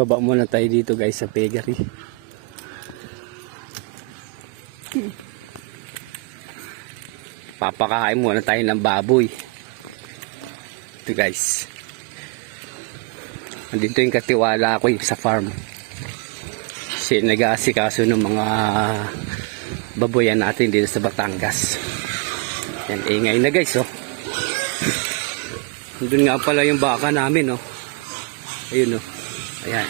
Baba muna tayo dito guys sa piggery. Papakain muna tayo ng baboy. Ito guys. Andito yung katiwala ko sa farm. Kasi nag-aasikaso ng mga baboyan natin dito sa Batangas. Yan, ingay na guys oh. Doon nga pala yung baka namin oh. Ayun oh. Ayan.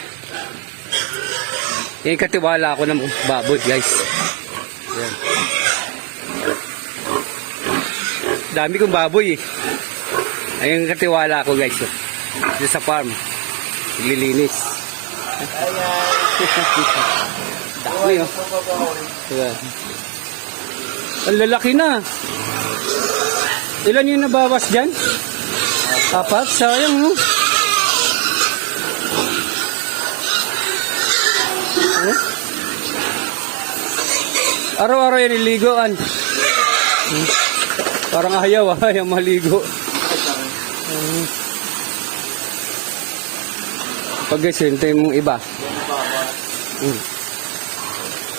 Yan yung katiwala ko ng baboy guys. Ayan. Dami kong baboy eh. Ayun yung katiwala ko guys oh. Dito sa farm. Naglilinis. Dami oh. Ayan. Ang lalaki na. Ilan yung nabawas dyan? 4? Sayang no? Araw-araw yan iligoan. Parang ayaw ayaw maligo. Pag guys, hintay mong iba.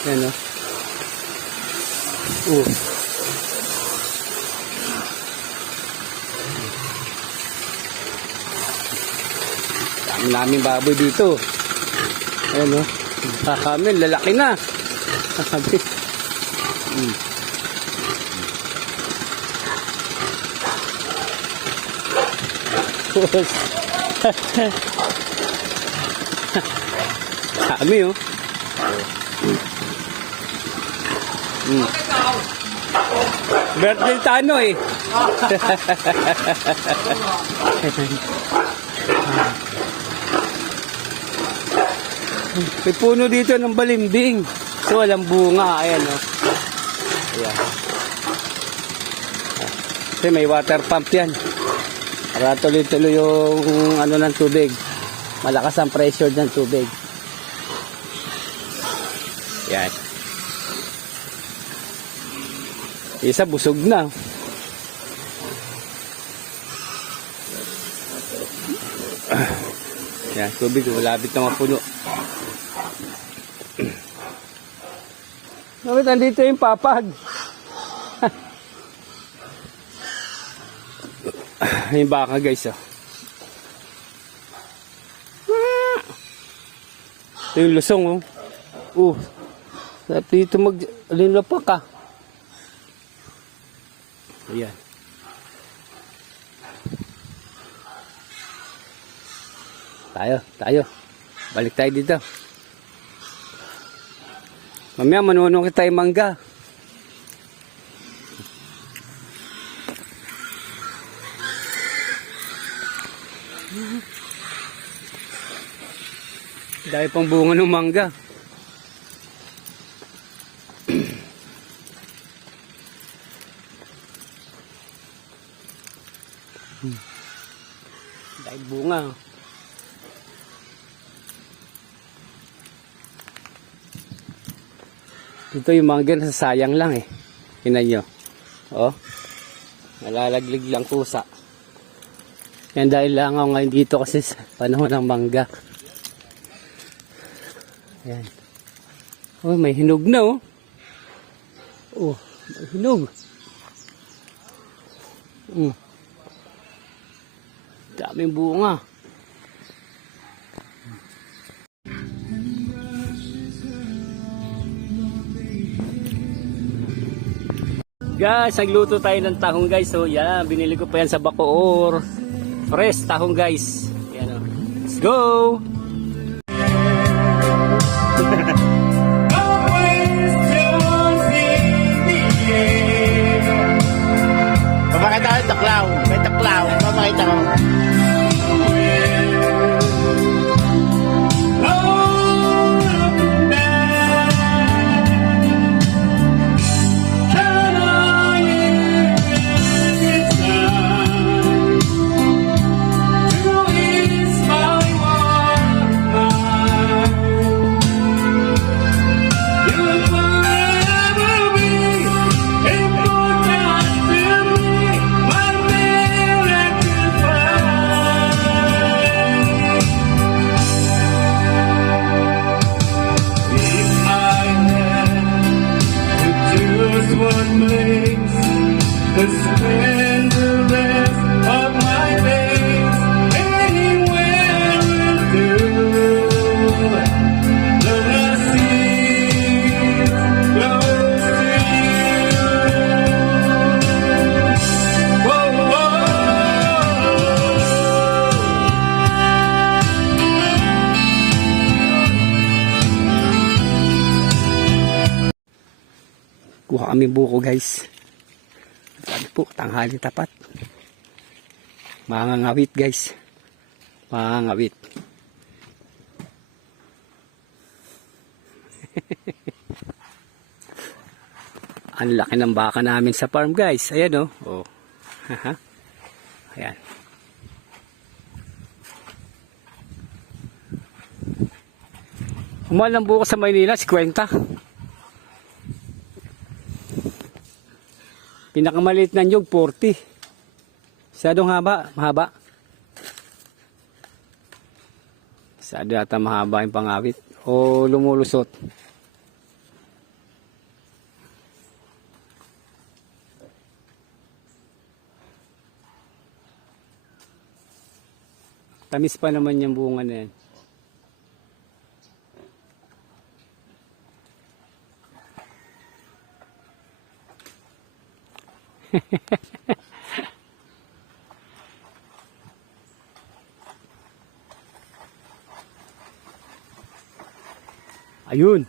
Yan o. Dami namin baboy dito. Ayan o. Kakamin, lalaki na. Kakamin. Kami oh. Birthday Tano eh. May puno dito ng balimbing. So walang bunga. Ayan oh. Ayan. Kasi may water pump yan. Para tuloy-tuloy yung ano ng tubig. Malakas ang pressure ng tubig. Yan. Isa busog na. Yan, tubig malapit na mapuno. Bakit andito yung papag? Yung baka guys oh. Ito yung lusong oh. Sarap dito mag-linlapak ka. Ayan. Tayo. Balik tayo dito. Mamaya manunong kita yung mangga. Dahil pang bunga ng mangga. Dahil bunga. Ito yung mangga nasasayang lang eh. Tingnan nyo. Oh. Nalalaglig lang pusa. Yan dahil lang ako ngayon dito kasi sa panahon ng mangga. Ayan. Oh, may hinog na oh. Oh, may hinog. Daming bunga. Guys, nagluto tayo ng tahong guys. So, yan, binili ko pa yan sa Bacoor. Fresh tahong guys. Yan oh. Let's go! Pamakita ko taklaw. May taklaw. Pamakita ko. one place to spend the rest of my days. Anywhere will do. Though the sea goes to you. Whoa, whoa. Kuha kami buko guys. Sabi po, tanghali tapat. Mangangawit guys. Mangangawit. Ang laki ng baka namin sa farm guys. Ayan o. Oh. Oh. Ayan. Umahal ng buko sa Maynila, 50. Pinakamaliit na nyug, 40. Masyadong mahaba. Masyado yata mahaba yung pangawit. O lumulusot. Tamis pa naman yung bunga na yan. Ayun.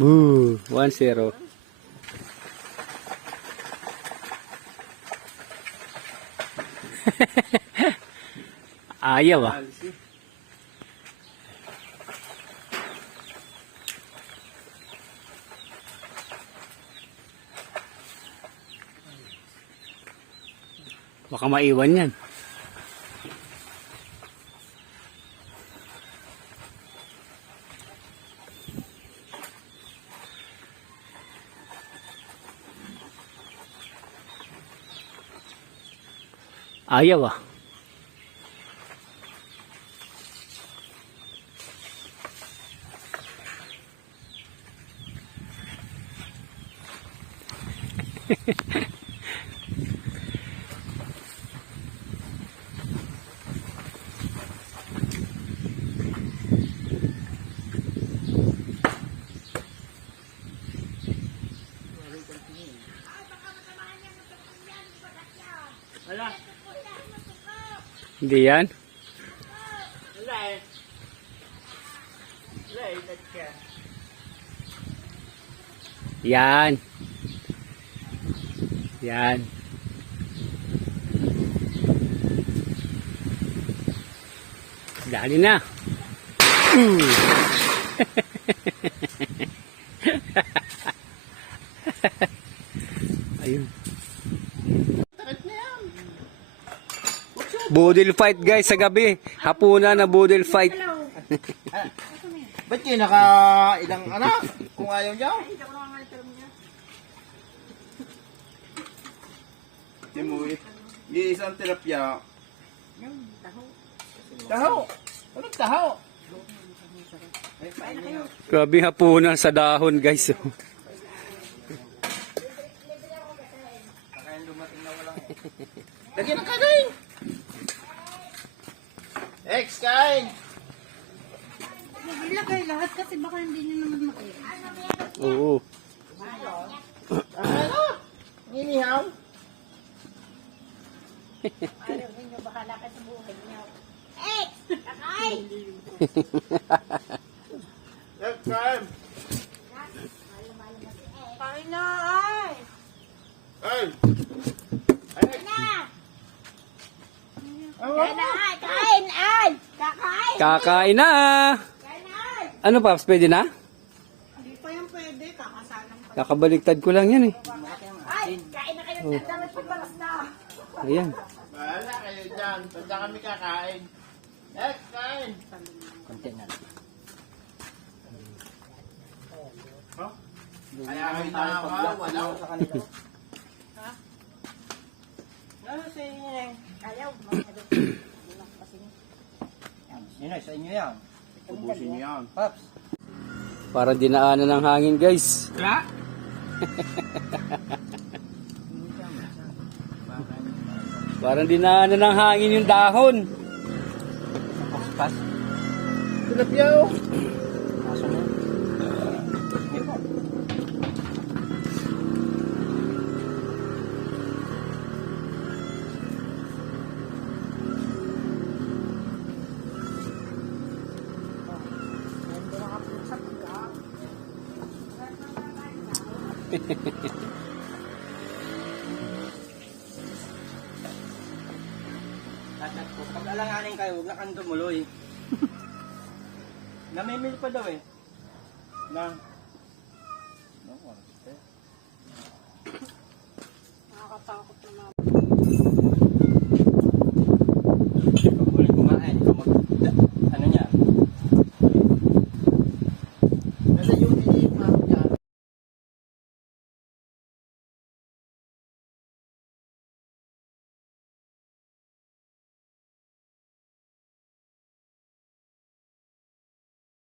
Boo, 1-0. Ayaw ah. Baka maiwan yan. Ayaw ah. Hindi yan. Yan. Yan. Dali na. Ayun. Budil fight guys sa gabi. Hapunan na budil fight. Ba't yun naka ilang anak? Kung ayaw niya? Timoy, isang tilapia. Taho! Anong taho? Gabi hapunan sa dahon guys. Lagyan ng kagain! Ex, kain! Ilagay lahat kasi baka hindi nyo naman makita. Oo. Ano? Inihaw? Ayaw ninyo, baka lakad sa buhay nyo. Eh! Kakain! Ex, kain! Kain na ay! Kain! Kain na! Kain na ay! Kain ay! Kakain! Kakain na. Kain na ay! Ano pa? Pwede na? Hindi pa yung pwede, kakasalang pa. Kakabaliktad ko lang yan eh. Ay! Kain na kayo! Dapat pagbalas na! Ayan. Bahala kayo dyan. Basta kami kakain. Ex, kain! Kaya kayo nakakawa. Ano sa inyo eh? Ayaw! Yun sa inyo yan. Ubusin niyo yan. Parang dinaanan ng hangin guys. Wala? Parang dinaanan ng hangin yung dahon. Tilapia oh. Pag alanganin kayo, huwag na kang dumuloy. Namimil pa daw eh. Na. Nakakatakot naman. Pag huli kumain, ikaw ano niya. Nasa yung